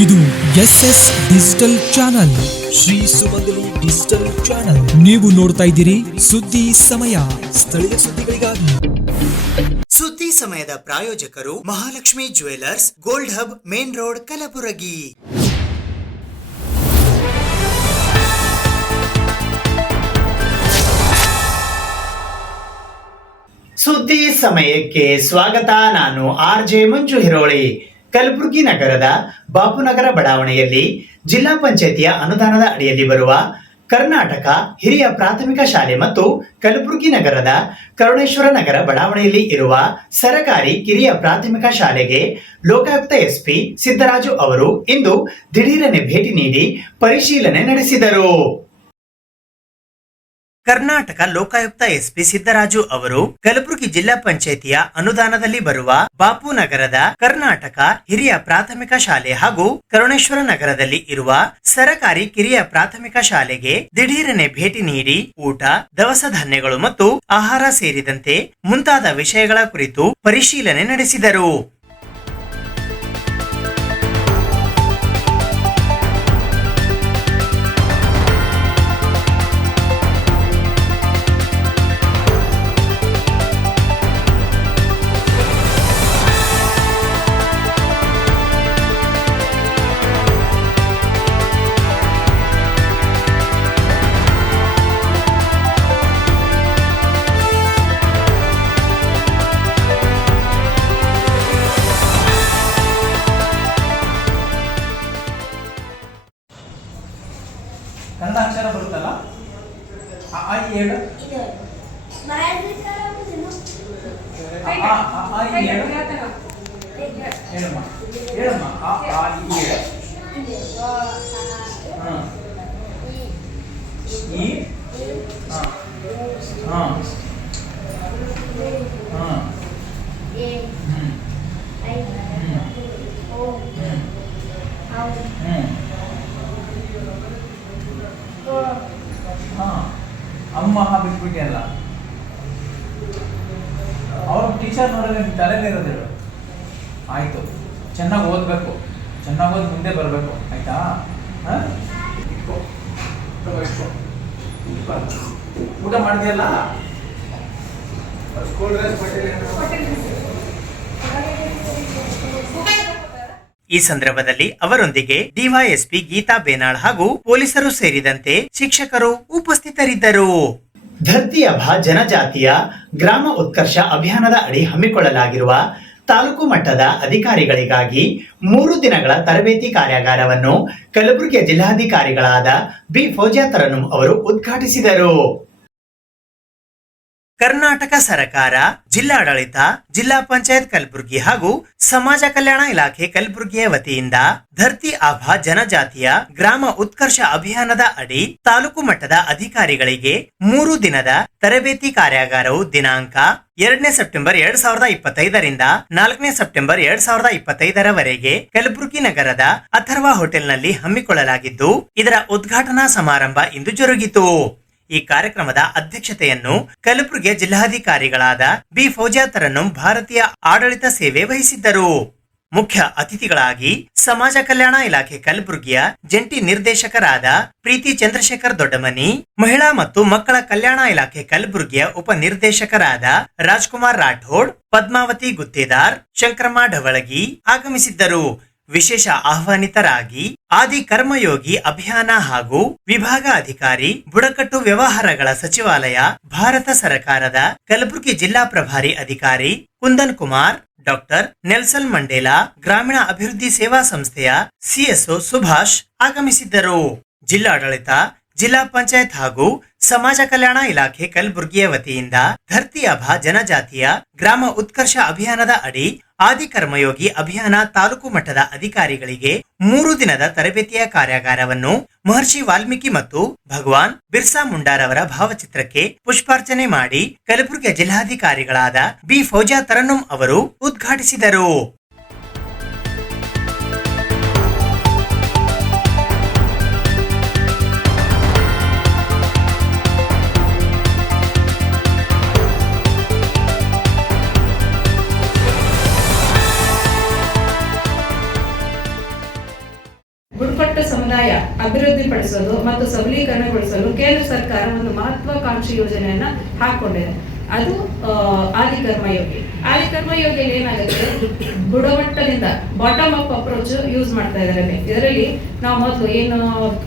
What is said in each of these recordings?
ಇದು SS digital channel, Shri ಸುಮಂಗಲಿ digital channel. ನೀವು ನೋಡ್ತಾ ಇದ್ದೀರಿ ಸುದ್ದಿ ಸಮಯ, ಸ್ಥಳೀಯ ಸುದ್ದಿಗಳಿಗಾಗಿ. ಸುದ್ದಿ ಸಮಯದ ಪ್ರಾಯೋಜಕರು Mahalakshmi jewellers, gold hub, main road, Kalaburagi. ಸುದ್ದಿ ಸಮಯಕ್ಕೆ ಸ್ವಾಗತ. ನಾನು RJ ಮಂಜು ಹಿರೋಳಿ. ಕಲಬುರಗಿ ನಗರದ ಬಾಪುನಗರ ಬಡಾವಣೆಯಲ್ಲಿ ಜಿಲ್ಲಾ ಪಂಚಾಯಿತಿಯ ಅನುದಾನದ ಅಡಿಯಲ್ಲಿ ಬರುವ ಕರ್ನಾಟಕ ಹಿರಿಯ ಪ್ರಾಥಮಿಕ ಶಾಲೆ ಮತ್ತು ಕಲಬುರಗಿ ನಗರದ ಕರುಣೇಶ್ವರ ನಗರ ಬಡಾವಣೆಯಲ್ಲಿ ಇರುವ ಸರಕಾರಿ ಕಿರಿಯ ಪ್ರಾಥಮಿಕ ಶಾಲೆಗೆ ಲೋಕಾಯುಕ್ತ SP ಸಿದ್ದರಾಜು ಅವರು ಇಂದು ದಿಢೀರನೆ ಭೇಟಿ ನೀಡಿ ಪರಿಶೀಲನೆ ನಡೆಸಿದರು. ಕರ್ನಾಟಕ ಲೋಕಾಯುಕ್ತ SP ಸಿದ್ದರಾಜು ಅವರು ಕಲಬುರಗಿ ಜಿಲ್ಲಾ ಪಂಚಾಯಿತಿಯ ಅನುದಾನದಲ್ಲಿ ಬರುವ ಬಾಪು ನಗರದ ಕರ್ನಾಟಕ ಹಿರಿಯ ಪ್ರಾಥಮಿಕ ಶಾಲೆ ಹಾಗೂ ಕರುಣೇಶ್ವರ ನಗರದಲ್ಲಿ ಇರುವ ಸರಕಾರಿ ಕಿರಿಯ ಪ್ರಾಥಮಿಕ ಶಾಲೆಗೆ ದಿಢೀರನೆ ಭೇಟಿ ನೀಡಿ ಊಟ, ದವಸ ಧಾನ್ಯಗಳು ಮತ್ತು ಆಹಾರ ಸೇರಿದಂತೆ ಮುಂತಾದ ವಿಷಯಗಳ ಕುರಿತು ಪರಿಶೀಲನೆ ನಡೆಸಿದರು. ಕನ್ನಡ ಅಕ್ಷರ ಬರುತ್ತಲ್ಲ, ಹೇಳು. ಹೇಳಮ್ಮ ಹೇಳಮ್ಮ. ಈ ಅಮ್ಮ ಬಿಟ್ಬಿಟ್ಟಿಯಲ್ಲ, ಅವ್ರ ಟೀಚರ್ ನೋಡಿದ್ರೆ ನಿಮ್ ತಲೆನೇ ಇರೋದು. ಹೇಳು. ಆಯ್ತು, ಚೆನ್ನಾಗಿ ಓದ್ಬೇಕು, ಚೆನ್ನಾಗಿ ಓದಿ ಮುಂದೆ ಬರಬೇಕು, ಆಯ್ತಾ? ಊಟ ಮಾಡಿದೆಯಲ್ಲ? ಈ ಸಂದರ್ಭದಲ್ಲಿ ಅವರೊಂದಿಗೆ DYSP ಗೀತಾ ಬೇನಾಳ್ ಹಾಗೂ ಪೊಲೀಸರು ಸೇರಿದಂತೆ ಶಿಕ್ಷಕರು ಉಪಸ್ಥಿತರಿದ್ದರು. ಧರ್ತಿ ಅಭಾ ಜನಜಾತಿಯ ಗ್ರಾಮ ಉತ್ಕರ್ಷ ಅಭಿಯಾನದ ಅಡಿ ಹಮ್ಮಿಕೊಳ್ಳಲಾಗಿರುವ ತಾಲೂಕು ಮಟ್ಟದ ಅಧಿಕಾರಿಗಳಿಗಾಗಿ 3 ದಿನಗಳ ತರಬೇತಿ ಕಾರ್ಯಾಗಾರವನ್ನು ಕಲಬುರಗಿಯ ಜಿಲ್ಲಾಧಿಕಾರಿಗಳಾದ B ಫೌಜಿಯಾ ತರನ್ನುಂ ಅವರು ಉದ್ಘಾಟಿಸಿದರು. ಕರ್ನಾಟಕ ಸರ್ಕಾರ, ಜಿಲ್ಲಾಡಳಿತ, ಜಿಲ್ಲಾ ಪಂಚಾಯತ್ ಕಲಬುರಗಿ ಹಾಗೂ ಸಮಾಜ ಕಲ್ಯಾಣ ಇಲಾಖೆ ಕಲಬುರಗಿಯ ವತಿಯಿಂದ ಧರ್ತಿ ಆಭಾ ಜನಜಾತಿಯ ಗ್ರಾಮ ಉತ್ಕರ್ಷ ಅಭಿಯಾನದ ಅಡಿ ತಾಲೂಕು ಮಟ್ಟದ ಅಧಿಕಾರಿಗಳಿಗೆ 3 ದಿನದ ತರಬೇತಿ ಕಾರ್ಯಾಗಾರವು ದಿನಾಂಕ 2ನೇ ಸೆಪ್ಟೆಂಬರ್ 2025 ರಿಂದ 4ನೇ ಸೆಪ್ಟೆಂಬರ್ 2025 ರವರೆಗೆ ಕಲಬುರಗಿ ನಗರದ ಅಥರ್ವ ಹೋಟೆಲ್ನಲ್ಲಿ ಹಮ್ಮಿಕೊಳ್ಳಲಾಗಿದ್ದು, ಇದರ ಉದ್ಘಾಟನಾ ಸಮಾರಂಭ ಇಂದು ಜರುಗಿತು. ಈ ಕಾರ್ಯಕ್ರಮದ ಅಧ್ಯಕ್ಷತೆಯನ್ನು ಕಲಬುರಗಿಯ ಜಿಲ್ಲಾಧಿಕಾರಿಗಳಾದ B ಫೌಜಿಯಾ ತರನ್ನುಂ ಭಾರತೀಯ ಆಡಳಿತ ಸೇವೆ ವಹಿಸಿದ್ದರು. ಮುಖ್ಯ ಅತಿಥಿಗಳಾಗಿ ಸಮಾಜ ಕಲ್ಯಾಣ ಇಲಾಖೆ ಕಲಬುರಗಿಯ ಜಂಟಿ ನಿರ್ದೇಶಕರಾದ ಪ್ರೀತಿ ಚಂದ್ರಶೇಖರ್ ದೊಡ್ಡಮನಿ, ಮಹಿಳಾ ಮತ್ತು ಮಕ್ಕಳ ಕಲ್ಯಾಣ ಇಲಾಖೆ ಕಲಬುರಗಿಯ ಉಪ ನಿರ್ದೇಶಕರಾದ ರಾಜ್ಕುಮಾರ್ ರಾಠೋಡ್, ಪದ್ಮಾವತಿ ಗುತ್ತೇದಾರ್, ಶಂಕರಮ್ಮ ಢವಳಗಿ ಆಗಮಿಸಿದ್ದರು. ವಿಶೇಷ ಆಹ್ವಾನಿತರಾಗಿ ಆದಿ ಕರ್ಮಯೋಗಿ ಅಭಿಯಾನ ಹಾಗೂ ವಿಭಾಗ ಅಧಿಕಾರಿ, ಬುಡಕಟ್ಟು ವ್ಯವಹಾರಗಳ ಸಚಿವಾಲಯ, ಭಾರತ ಸರ್ಕಾರದ ಕಲಬುರಗಿ ಜಿಲ್ಲಾ ಪ್ರಭಾರಿ ಅಧಿಕಾರಿ kundan Kumar, doctor Nelson Mandela ಗ್ರಾಮೀಣ ಅಭಿವೃದ್ಧಿ ಸೇವಾ ಸಂಸ್ಥೆಯ CSO ಸುಭಾಷ್ ಆಗಮಿಸಿದ್ದರು. ಜಿಲ್ಲಾಡಳಿತ, ಜಿಲ್ಲಾ ಪಂಚಾಯತ್ ಹಾಗೂ ಸಮಾಜ ಕಲ್ಯಾಣ ಇಲಾಖೆ ಕಲಬುರಗಿಯ ವತಿಯಿಂದ ಧರ್ತಿ ಅಭಾ ಜನಜಾತಿಯ ಗ್ರಾಮ ಉತ್ಕರ್ಷ ಅಭಿಯಾನದ ಅಡಿ ಆದಿ ಕರ್ಮಯೋಗಿ ಅಭಿಯಾನ ತಾಲೂಕು ಮಟ್ಟದ ಅಧಿಕಾರಿಗಳಿಗೆ 3 ದಿನದ ತರಬೇತಿಯ ಕಾರ್ಯಾಗಾರವನ್ನು ಮಹರ್ಷಿ ವಾಲ್ಮೀಕಿ ಮತ್ತು ಭಗವಾನ್ ಬಿರ್ಸಾ ಮುಂಡಾರವರ ಭಾವಚಿತ್ರಕ್ಕೆ ಪುಷ್ಪಾರ್ಚನೆ ಮಾಡಿ ಕಲಬುರಗಿಯ ಜಿಲ್ಲಾಧಿಕಾರಿಗಳಾದ B ಫೌಜಿಯಾ ತರನ್ನುಂ ಅವರು ಉದ್ಘಾಟಿಸಿದರು. ಸಮುದಾಯ ಅಭಿವೃದ್ಧಿಪಡಿಸಲು ಮತ್ತು ಸಬಲೀಕರಣಗೊಳಿಸಲು ಕೇಂದ್ರ ಸರ್ಕಾರ ಒಂದು ಮಹತ್ವಾಕಾಂಕ್ಷಿ ಯೋಜನೆಯನ್ನ ಹಾಕೊಂಡಿದೆ. ಅದು ಆದಿಕರ್ಮಯೋಗಿ. ಆದಿಕರ್ಮಯೋಗಿಯಲ್ಲಿ ಏನಾಗುತ್ತೆ, ಬುಡಮಟ್ಟದಿಂದ ಬಾಟಮ್ ಅಪ್ ಅಪ್ರೋಚ್ ಯೂಸ್ ಮಾಡ್ತಾ ಇದ್ದಾರೆ. ಇದರಲ್ಲಿ ನಾವು ಮೊದಲು ಏನು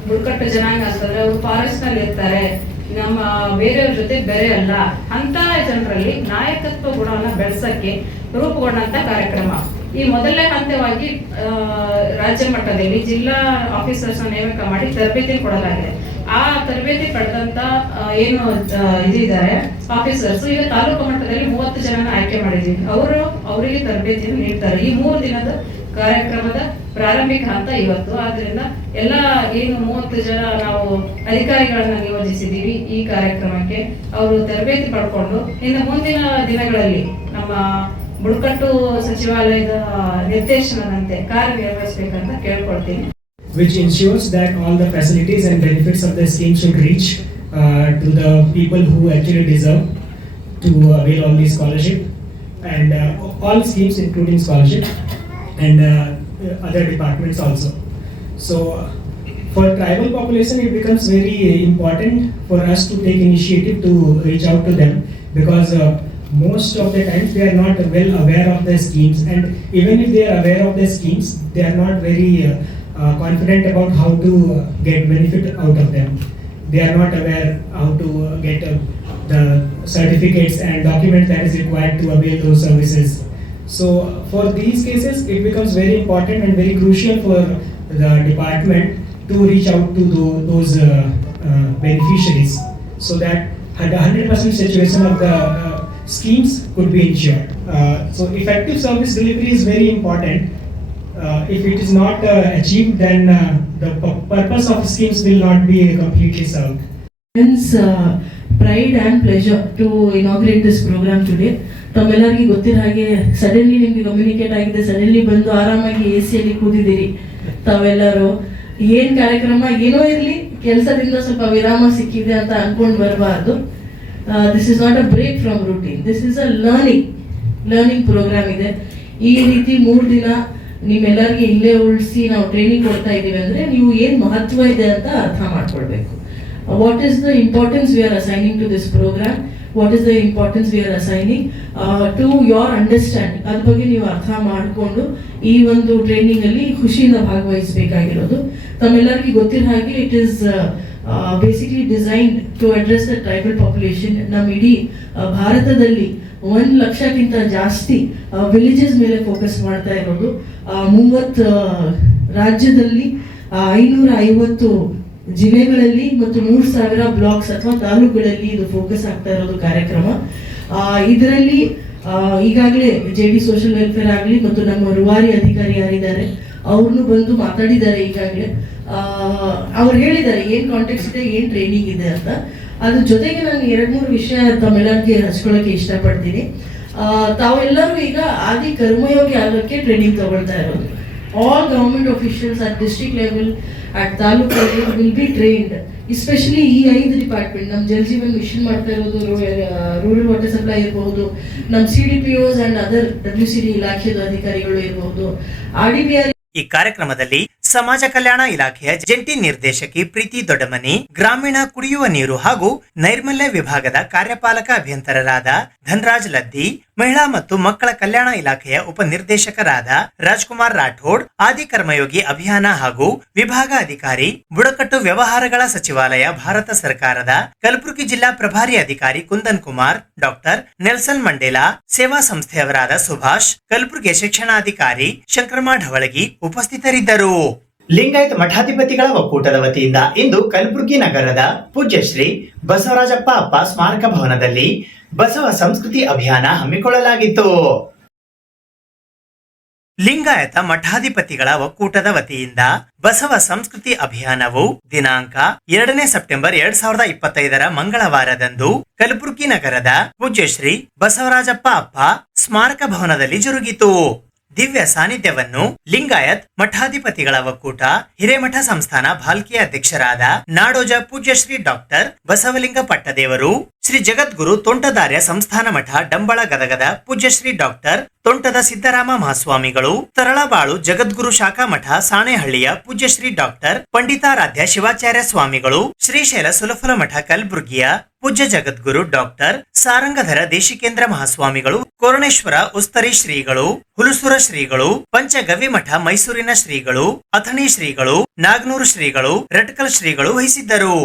ಬುಡಕಟ್ಟು ಜನಾಂಗ ಅಂತಂದ್ರೆ ಅವರು ಫಾರೆಸ್ಟ್ ನಲ್ಲಿ ಇರ್ತಾರೆ, ನಮ್ಮ ಬೇರೆಯವ್ರ ಜೊತೆ ಬೆರೆಯಲ್ಲ ಅಂತ ಜನರಲ್ಲಿ ನಾಯಕತ್ವ ಗುಣವನ್ನ ಬೆಳೆಸಕ್ಕೆ ರೂಪುಗೊಂಡಂತ ಕಾರ್ಯಕ್ರಮ. ಈ ಮೊದಲನೇ ಹಂತವಾಗಿ ರಾಜ್ಯ ಮಟ್ಟದಲ್ಲಿ ಜಿಲ್ಲಾ ಆಫೀಸರ್ಸ್ ನೇಮಕ ಮಾಡಿ ತರಬೇತಿ ಕೊಡಲಾಗಿದೆ. ಆ ತರಬೇತಿ ಪಡೆದಂತ ಏನು ಇದ್ದಾರೆ ಆಫೀಸರ್ಸ್, ಈಗ ತಾಲೂಕು ಮಟ್ಟದಲ್ಲಿ 30 ಜನನ ಆಯ್ಕೆ ಮಾಡಿದೀವಿ. ಅವರಿಗೆ ತರಬೇತಿಯನ್ನು ನೀಡ್ತಾರೆ. ಈ 3 ದಿನದ ಕಾರ್ಯಕ್ರಮದ ಪ್ರಾರಂಭಿಕ ಹಂತ ಇವತ್ತು. ಆದ್ರಿಂದ ಎಲ್ಲ ಏನು 30 ಜನ ನಾವು ಅಧಿಕಾರಿಗಳನ್ನ ನಿಯೋಜಿಸಿದೀವಿ ಈ ಕಾರ್ಯಕ್ರಮಕ್ಕೆ. ಅವರು ತರಬೇತಿ ಪಡ್ಕೊಂಡು ಇನ್ನು ಮುಂದಿನ ದಿನಗಳಲ್ಲಿ ನಮ್ಮ ಬುಡಕಟ್ಟು ಸಚಿವಾಲಯದ ನಿರ್ದೇಶನದಂತೆ ಕಾರ್ಯನಿರ್ವಹಿಸಬೇಕಂತ ಕೇಳ್ಕೊಳ್ತೀನಿ. Which ensures that all the facilities and benefits of the scheme should reach to the people who actually deserve to avail all these scholarship and all schemes including scholarship and other departments also. So for tribal population it becomes very important for us to take initiative to reach out to them, because most of the times they are not well aware of the schemes, and even if they are aware of the schemes they are not very confident about how to get benefit out of them. They are not aware how to get the certificates and documents that is required to avail those services. So for these cases it becomes very important and very crucial for the department to reach out to those beneficiaries, so that 100% situation of the schemes could be ensured. So effective service delivery is very important. If it is not achieved, then the purpose of schemes will not be completely served. It's pride and pleasure to inaugurate this program today. ತಮ್ಮೆಲ್ಲರಿಗೂ ಗೊತ್ತಿರೋ ಹಾಗೆ suddenly ನಿಮ್ಗೆ communicate ಆಗಿದೆ, suddenly ಬಂದು ಆರಾಮಾಗಿ AC ಕೂದಿದ್ದೀರಿ ತಾವೆಲ್ಲರೂ. ಏನ್ ಕಾರ್ಯಕ್ರಮ ಏನೋ ಇರಲಿ, ಕೆಲಸದಿಂದ ಸ್ವಲ್ಪ ವಿರಾಮ ಸಿಕ್ಕಿದೆ ಅಂತ ಅನ್ಕೊಂಡು ಬರಬಾರ್ದು. This is not a break from routine, this is a learning programme ಇದೆ. ಈ ರೀತಿ 3 ದಿನ ನಿಮ್ಮೆಲ್ಲರಿಗೆ ಇಲ್ಲೇ ಉಳಿಸಿ ನಾವು ಟ್ರೈನಿಂಗ್ ಕೊಡ್ತಾ ಇದ್ದೀವಿ ಅಂದ್ರೆ ನೀವು ಏನ್ ಮಹತ್ವ ಇದೆ ಅಂತ ಅರ್ಥ ಮಾಡ್ಕೊಳ್ಬೇಕು. What is the importance we are assigning to this programme, what is the importance we are assigning to your understanding, ಅದ್ರ ಬಗ್ಗೆ ನೀವು ಅರ್ಥ ಮಾಡಿಕೊಂಡು ಈ ಒಂದು ಟ್ರೈನಿಂಗ್ ಅಲ್ಲಿ ಖುಷಿಯಿಂದ ಭಾಗವಹಿಸಬೇಕಾಗಿರೋದು. ತಮ್ಮೆಲ್ಲರಿಗೂ ಗೊತ್ತಿರೋ ಹಾಗೆ it is basically designed to address the tribal population. ನಮ್ಮ ಇಡೀ ಭಾರತದಲ್ಲಿ 1 ಲಕ್ಷಕ್ಕಿಂತ ಜಾಸ್ತಿ ವಿಲೇಜಸ್ ಮೇಲೆ ಫೋಕಸ್ ಮಾಡ್ತಾ ಇರೋದು. 30 ರಾಜ್ಯದಲ್ಲಿ 550 ಜಿಲ್ಲೆಗಳಲ್ಲಿ ಮತ್ತು 3,000 ಬ್ಲಾಕ್ಸ್ ಅಥವಾ ತಾಲೂಕುಗಳಲ್ಲಿ ಇದು ಫೋಕಸ್ ಆಗ್ತಾ ಇರೋದು ಕಾರ್ಯಕ್ರಮ. ಇದರಲ್ಲಿ ಈಗಾಗಲೇ JD ಸೋಷಿಯಲ್ ವೆಲ್ಫೇರ್ ಆಗಲಿ ಮತ್ತು ನಮ್ಮ ರೂವಾರಿ ಅಧಿಕಾರಿ ಯಾರಿದ್ದಾರೆ ಅವ್ರನ್ನು ಬಂದು ಮಾತಾಡಿದ್ದಾರೆ. ಈಗಾಗಲೇ ಅವ್ರು ಹೇಳಿದ್ದಾರೆ ಏನ್ ಕಾಂಟೆಕ್ಸ್ಟ್ ಇದೆ, ಏನ್ ಟ್ರೈನಿಂಗ್ ಇದೆ ಅಂತ. ಅದ್ರ ಜೊತೆಗೆ ನಾನು 2-3 ವಿಷಯ ತಮ್ಮೆಲ್ಲರಿಗೆ ಹಂಚ್ಕೊಳ್ಳೋಕೆ ಇಷ್ಟಪಡ್ತೀನಿ. ತಾವೆಲ್ಲರೂ ಈಗ ಆದಿ ಕರ್ಮಯೋಗಿ ಆಗೋಕ್ಕೆ ಟ್ರೈನಿಂಗ್ ತಗೊಳ್ತಾ ಇರೋದು. All government officials at district level, at taluk level will be trained, especially ಈ 5 ಡಿಪಾರ್ಟ್ಮೆಂಟ್. ನಮ್ಮ ಜಲ್ ಜೀವನ್ ಮಿಷನ್ ಮಾಡ್ತಾ ಇರೋದು, ರೂರಲ್ ವಾಟರ್ ಸಪ್ಲೈ ಇರಬಹುದು, ನಮ್ಮ CDPOs ಅಂಡ್ ಅದರ್ WCD ಇಲಾಖೆಯ ಅಧಿಕಾರಿಗಳು ಇರಬಹುದು, RDBR. ಈ ಕಾರ್ಯಕ್ರಮದಲ್ಲಿ ಸಮಾಜ ಕಲ್ಯಾಣ ಇಲಾಖೆಯ ಜಂಟಿ ನಿರ್ದೇಶಕಿ ಪ್ರೀತಿ ದೊಡ್ಡಮನಿ, ಗ್ರಾಮೀಣ ಕುಡಿಯುವ ನೀರು ಹಾಗೂ ನೈರ್ಮಲ್ಯ ವಿಭಾಗದ ಕಾರ್ಯಪಾಲಕ ಅಭಿಯಂತರರಾದ ಧನರಾಜ್ ಲದ್ದಿ, ಮಹಿಳಾ ಮತ್ತು ಮಕ್ಕಳ ಕಲ್ಯಾಣ ಇಲಾಖೆಯ ಉಪನಿರ್ದೇಶಕರಾದ ರಾಜ್ಕುಮಾರ್ ರಾಠೋಡ್, ಆದಿ ಕರ್ಮಯೋಗಿ ಅಭಿಯಾನ ಹಾಗೂ ವಿಭಾಗ ಅಧಿಕಾರಿ, ಬುಡಕಟ್ಟು ವ್ಯವಹಾರಗಳ ಸಚಿವಾಲಯ, ಭಾರತ ಸರ್ಕಾರದ ಕಲಬುರಗಿ ಜಿಲ್ಲಾ ಪ್ರಭಾರಿ ಅಧಿಕಾರಿ kundan Kumar, doctor Nelson Mandela ಸೇವಾ ಸಂಸ್ಥೆಯವರಾದ ಸುಭಾಷ್, ಕಲಬುರಗಿ ಶಿಕ್ಷಣಾಧಿಕಾರಿ ಶಂಕರಮ್ಮ ಢವಳಗಿ ಉಪಸ್ಥಿತರಿದ್ದರು. ಲಿಂಗಾಯತ ಮಠಾಧಿಪತಿಗಳ ಒಕ್ಕೂಟದ ವತಿಯಿಂದ ಇಂದು ಕಲಬುರಗಿ ನಗರದ ಪೂಜ್ಯ ಶ್ರೀ ಬಸವರಾಜಪ್ಪ ಅಪ್ಪ ಸ್ಮಾರಕ ಭವನದಲ್ಲಿ ಬಸವ ಸಂಸ್ಕೃತಿ ಅಭಿಯಾನ ಹಮ್ಮಿಕೊಳ್ಳಲಾಗಿತ್ತು. ಲಿಂಗಾಯತ ಮಠಾಧಿಪತಿಗಳ ಒಕ್ಕೂಟದ ವತಿಯಿಂದ ಬಸವ ಸಂಸ್ಕೃತಿ ಅಭಿಯಾನವು ದಿನಾಂಕ 2 ಸೆಪ್ಟೆಂಬರ್ 2025 ಮಂಗಳವಾರದಂದು ಕಲಬುರಗಿ ನಗರದ ಪೂಜ್ಯ ಶ್ರೀ ಬಸವರಾಜಪ್ಪ ಅಪ್ಪ ಸ್ಮಾರಕ ಭವನದಲ್ಲಿ ಜರುಗಿತು. ದಿವ್ಯ ಸಾನ್ನಿಧ್ಯವನ್ನು ಲಿಂಗಾಯತ್ ಮಠಾಧಿಪತಿಗಳ ಒಕ್ಕೂಟ ಹಿರೇಮಠ ಸಂಸ್ಥಾನ ಭಾಲ್ಕಿಯ ಅಧ್ಯಕ್ಷರಾದ ನಾಡೋಜ ಪೂಜ್ಯ ಶ್ರೀ ಡಾಕ್ಟರ್ ಬಸವಲಿಂಗ ಪಟ್ಟದೇವರು, ಶ್ರೀ ಜಗದ್ಗುರು ತೋಂಟದಾರ್ಯ ಸಂಸ್ಥಾನ ಮಠ ಡಂಬಳ ಗದಗದ ಪೂಜ್ಯ ಶ್ರೀ ಡಾಕ್ಟರ್ ತೋಂಟದ ಸಿದ್ದರಾಮ ಮಹಾಸ್ವಾಮಿಗಳು, ತರಳಬಾಳು ಜಗದ್ಗುರು ಶಾಖಾ ಮಠ ಸಾಣೆಹಳ್ಳಿಯ ಪೂಜ್ಯ ಶ್ರೀ ಡಾಕ್ಟರ್ ಪಂಡಿತಾರಾಧ್ಯ ಶಿವಾಚಾರ್ಯ ಸ್ವಾಮಿಗಳು, ಶ್ರೀಶೈಲ ಸುಲಫಲ ಮಠ ಕಲಬುರ್ಗಿಯ ಪೂಜ್ಯ ಜಗದ್ಗುರು ಡಾಕ್ಟರ್ ಸಾರಂಗಧರ ದೇಶಿಕೇಂದ್ರ ಮಹಾಸ್ವಾಮಿಗಳು, ಕೋರಣೇಶ್ವರ ಉಸ್ತರಿ ಶ್ರೀಗಳು, ಹುಲುಸುರ ಶ್ರೀಗಳು, ಪಂಚಗವಿ ಮಠ ಮೈಸೂರಿನ ಶ್ರೀಗಳು, ಅಥಣಿ ಶ್ರೀಗಳು, ನಾಗನೂರು ಶ್ರೀಗಳು, ರಟ್ಕಲ್ ಶ್ರೀಗಳು ವಹಿಸಿದ್ದರು.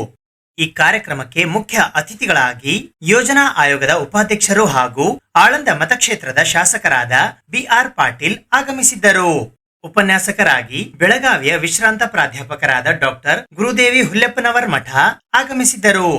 ಈ ಕಾರ್ಯಕ್ರಮಕ್ಕೆ ಮುಖ್ಯ ಅತಿಥಿಗಳಾಗಿ ಯೋಜನಾ ಆಯೋಗದ ಉಪಾಧ್ಯಕ್ಷರು ಹಾಗೂ ಆಳಂದ ಮತಕ್ಷೇತ್ರದ ಶಾಸಕರಾದ ಬಿಆರ್ ಪಾಟೀಲ್ ಆಗಮಿಸಿದ್ದರು. ಉಪನ್ಯಾಸಕರಾಗಿ ಬೆಳಗಾವಿಯ ವಿಶ್ರಾಂತ ಪ್ರಾಧ್ಯಾಪಕರಾದ ಡಾಕ್ಟರ್ ಗುರುದೇವಿ ಹುಲ್ಲೆಪ್ಪನವರ್ ಮಠ ಆಗಮಿಸಿದ್ದರು.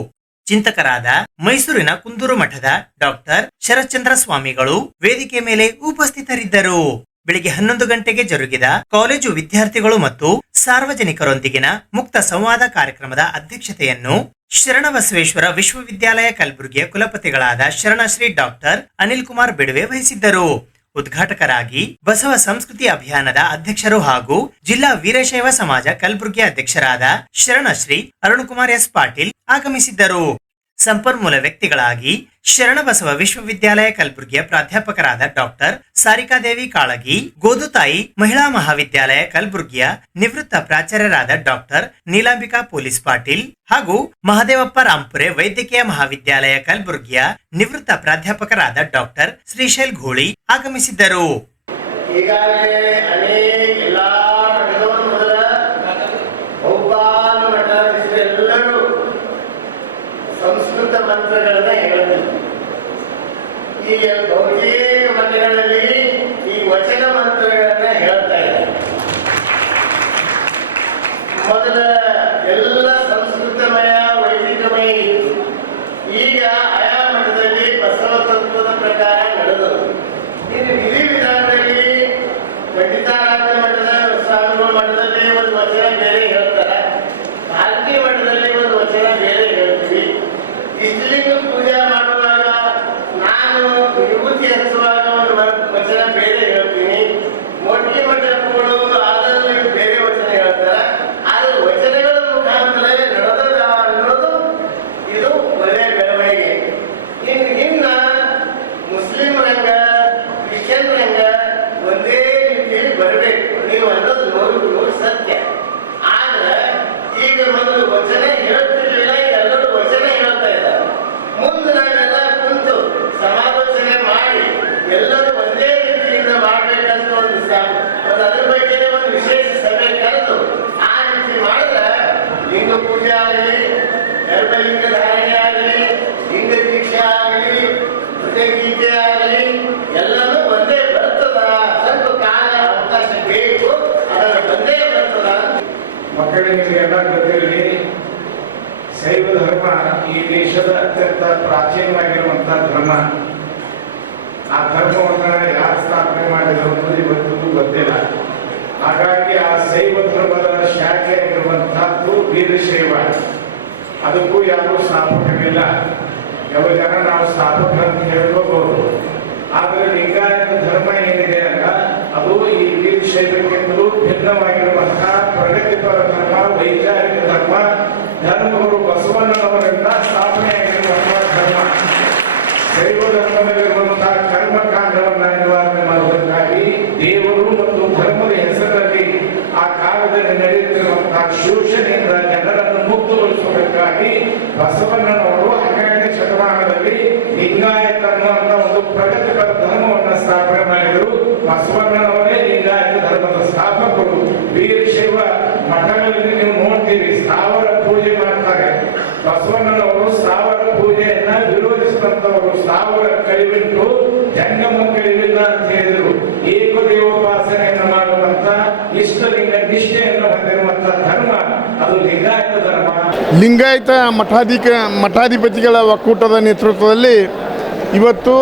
ಚಿಂತಕರಾದ ಮೈಸೂರಿನ ಕುಂದೂರು ಮಠದ ಡಾಕ್ಟರ್ ಶರತ್ಚಂದ್ರ ಸ್ವಾಮಿಗಳು ವೇದಿಕೆ ಮೇಲೆ ಉಪಸ್ಥಿತರಿದ್ದರು. ಬೆಳಿಗ್ಗೆ 11 ಗಂಟೆಗೆ ಜರುಗಿದ ಕಾಲೇಜು ವಿದ್ಯಾರ್ಥಿಗಳು ಮತ್ತು ಸಾರ್ವಜನಿಕರೊಂದಿಗಿನ ಮುಕ್ತ ಸಂವಾದ ಕಾರ್ಯಕ್ರಮದ ಅಧ್ಯಕ್ಷತೆಯನ್ನು ಶರಣಬಸವೇಶ್ವರ ವಿಶ್ವವಿದ್ಯಾಲಯ ಕಲಬುರಗಿಯ ಕುಲಪತಿಗಳಾದ ಶರಣಶ್ರೀ ಡಾಕ್ಟರ್ ಅನಿಲ್ ಕುಮಾರ್ ಬಿಡುವೆ ವಹಿಸಿದ್ದರು. ಉದ್ಘಾಟಕರಾಗಿ ಬಸವ ಸಂಸ್ಕೃತಿ ಅಭಿಯಾನದ ಅಧ್ಯಕ್ಷರು ಹಾಗೂ ಜಿಲ್ಲಾ ವೀರಶೈವ ಸಮಾಜ ಕಲಬುರಗಿ ಅಧ್ಯಕ್ಷರಾದ ಶರಣಶ್ರೀ ಅರುಣಕುಮಾರ್ ಎಸ್ ಪಾಟೀಲ್ ಆಗಮಿಸಿದ್ದರು. ಸಂಪನ್ಮೂಲ ವ್ಯಕ್ತಿಗಳಾಗಿ ಶರಣಬಸವ ವಿಶ್ವವಿದ್ಯಾಲಯ ಕಲಬುರಗಿಯ ಪ್ರಾಧ್ಯಾಪಕರಾದ ಡಾಕ್ಟರ್ ಸಾರಿಕಾದೇವಿ ಕಾಳಗಿ, ಗೋದುತಾಯಿ ಮಹಿಳಾ ಮಹಾವಿದ್ಯಾಲಯ ಕಲಬುರಗಿಯ ನಿವೃತ್ತ ಪ್ರಾಚಾರ್ಯರಾದ ಡಾಕ್ಟರ್ ನೀಲಾಂಬಿಕಾ ಪೊಲೀಸ್ ಪಾಟೀಲ್ ಹಾಗೂ ಮಹದೇವಪ್ಪ ರಾಂಪುರೆ ವೈದ್ಯಕೀಯ ಮಹಾವಿದ್ಯಾಲಯ ಕಲಬುರಗಿಯ ನಿವೃತ್ತ ಪ್ರಾಧ್ಯಾಪಕರಾದ ಡಾಕ್ಟರ್ ಶ್ರೀಶೈಲ್ ಘೋಳಿ ಆಗಮಿಸಿದ್ದರು. ಸಂಸ್ಕೃತ ಮಂತ್ರಗಳನ್ನ ಹೇಳ್ತೀವಿ. ಈಗ ಬಹುತೇಕ ಮಠಗಳಲ್ಲಿ ಈ ವಚನ ಮಂತ್ರಗಳನ್ನ ಹೇಳ್ತಾ ಇದ್ದಾರೆ. ಮೊದಲ ಎಲ್ಲ ಸಂಸ್ಕೃತಮಯ ವೈದಿಕಮಯ ಇತ್ತು. ಈಗ ಆಯಾ ಮಠದಲ್ಲಿ ಬಸವ ತತ್ವದ ಪ್ರಕಾರ ನಡೆದದು. ಇನ್ನು ವಿಧಿ ವಿಧಾನದಲ್ಲಿ ಪಂಡಿತಾರಾಧ್ಯ ಮಠದ ಸ್ವಾಮಿಗಳ ಮಠದಲ್ಲಿ ಒಂದು ವಚನ ಬೇರೆ ಹೇಳ್ತಾರೆ, ಭಾರತೀಯ ಮಠದಲ್ಲಿ ಒಂದು ವಚನ ಬೇರೆ ಹೇಳ್ತೀವಿ. ಇಷ್ಟಲಿಂಗ ಪೂಜೆ ಮಾಡುವಾಗ ನಾನು ವಿಭೂತಿ ಹಚ್ಚುವಾಗ ಒಂದು ವಚನ ಬೇರೆ ಹೇಳ್ತೀನಿ. ಮೊಟ್ಟಿ ಮಠಗಳು ಆದಲ್ಲಿ ಬೇರೆ ವಚನ ಹೇಳ್ತಾರೆ. ಆದ್ರೆ ವಚನಗಳ ಮುಖಾಂತರ ನಡೆದು ಇದು ಒಳ್ಳೆಯ ಬೆಳವಣಿಗೆ. ಇನ್ನ ಮುಸ್ಲಿಂ ರಂಗ ಕ್ರಿಶ್ಚಿಯನ್ ರಂಗ ಒಂದೇ ರೀತಿಯಲ್ಲಿ ಬರಬೇಕು. ನೀವು ಅನ್ನೋದು 100% ಸತ್ಯ. ಆದ್ರೆ ಈಗ ಒಂದು ವಚನ ಹೇಳ್ತಿರ್ಲಿಲ್ಲ, ಎಲ್ಲರೂ ವಚನ ಹೇಳ್ತಾ ಇದ್ದಾರೆ. ಮುಂದೆ ನಾವೆಲ್ಲ ಕುಂತು ಸಮಾಲೋಚನೆ ಮಾಡಿ ಎಲ್ಲರೂ ಒಂದೇ ರೀತಿಯಿಂದ ಮಾಡ್ಬೇಕಂತ ಒಂದು ಅದ್ರ ಬಗ್ಗೆ ಒಂದು ವಿಶೇಷ ಸಭೆ ಕರೆದು ಆ ರೀತಿ ಮಾಡಿದ್ರೆ ಲಿಂಗ ಪೂಜೆ ಆಗಲಿ, ಗರ್ಭಲಿಂಗ ಧಾರಣೆ ಆಗಲಿ, ಲಿಂಗ ದೀಕ್ಷೆ ಆಗಲಿ, ಗೀತೆ ಆಗಲಿ ಎಲ್ಲನೂ ಒಂದೇ ಬರ್ತದ. ಸ್ವಲ್ಪ ಕಾಲ ಅವಕಾಶ ಬೇಕು, ಅದನ್ನು ಒಂದೇ ಬರ್ತದ. ಮಕ್ಕಳಿಗೆ ಎಲ್ಲ ಗೊತ್ತಿರಲಿ, ಶೈವ ಧರ್ಮ ಈ ದೇಶದ ಅತ್ಯಂತ ಪ್ರಾಚೀನವಾಗಿರುವಂತಹ ಧರ್ಮ. ಆ ಧರ್ಮವನ್ನು ಯಾರು ಸ್ಥಾಪನೆ ಮಾಡಿದ್ರು ಅನ್ನೋದು ಇವತ್ತಿಗೂ ಗೊತ್ತಿಲ್ಲ. ಹಾಗಾಗಿ ಆ ಶೈವ ಧರ್ಮದ ಶಾಖೆ ಆಗಿರುವಂತಹದ್ದು ವೀರಶೈವ. ಅದಕ್ಕೂ ಯಾರು ಸ್ಥಾಪಕರಿಲ್ಲ. ಕೆಲವು ಜನ ನಾವು ಸ್ಥಾಪಕ ಅಂತ ಹೇಳ್ಕೋಬಹುದು. ಆದರೆ ಲಿಂಗಾಯತ ಧರ್ಮ ಏನಿದೆ ಅಲ್ಲ, ಅದು ಈ ವೀರಶೈವಕ್ಕಿಂತಲೂ ಭಿನ್ನವಾಗಿರುವಂತಹ ಪ್ರಗತಿಪರ ಧರ್ಮ, ವೈಚಾರಿಕ ಧರ್ಮ. ಧರ್ಮಗಳು ಬಸವಣ್ಣನವರಿಂದ ಸ್ಥಾಪನೆಯಾಗಿರುವಂತಹ ಧರ್ಮ. ಶೈವ ಧರ್ಮದಲ್ಲಿರುವಂತಹ ಕರ್ಮಕಾಂಡವನ್ನು ನಿವಾರಣೆ ಮಾಡುವುದಕ್ಕಾಗಿ ದೇವರು ಮತ್ತು ಧರ್ಮದ ಹೆಸರಿನಲ್ಲಿ ಆ ಕಾಲದಲ್ಲಿ ನಡೆಯುತ್ತಿರುವಂತಹ ಶೋಷಣೆಯಿಂದ ಜನರನ್ನು ಮುಕ್ತಗೊಳಿಸುವುದಕ್ಕಾಗಿ ಬಸವಣ್ಣನವರು 12ನೇ ಶತಮಾನದಲ್ಲಿ ಲಿಂಗಾಯತ ಅನ್ನುವಂತ ಒಂದು ಪ್ರಗತಿಪರ ಧರ್ಮವನ್ನು ಸ್ಥಾಪನೆ ಮಾಡಿದರು. ಬಸವಣ್ಣನವರೇ ಲಿಂಗಾಯತ ಧರ್ಮದ ಸ್ಥಾಪಕರು. ವೀರಶೈವ ಮಠಗಳಲ್ಲಿ ನೀವು ನೋಡ್ತೀರಿ, ಸ್ಥಾವರ ಪೂಜೆ ಮಾಡ್ತಾರೆ. ಬಸವಣ್ಣನವರು ಸ್ಥಾವರ ಪೂಜೆಯನ್ನ ವಿರೋಧಿಸಿದಂತವರು. ಸ್ಥಾವರ ಕಳಿಬಿಟ್ಟು ಜಂಗಮ ಕಳಿವಿಲ್ಲ ಅಂತ ಹೇಳಿದರು. ಏಕದೇವೋಪಾಸನೆಯನ್ನು ಮಾಡುವಂತ ಇಷ್ಟಲಿಂಗ ನಿಷ್ಠೆಯನ್ನು ಹೊಂದಿರುವಂತಹ ಧರ್ಮ ಅದು ಲಿಂಗಾಯತ ಧರ್ಮ. ಲಿಂಗಾಯತ ಮಠಾಧಿಪತಿಗಳ ಒಕ್ಕೂಟದ ನೇತೃತ್ವದಲ್ಲಿ ಇವತ್ತು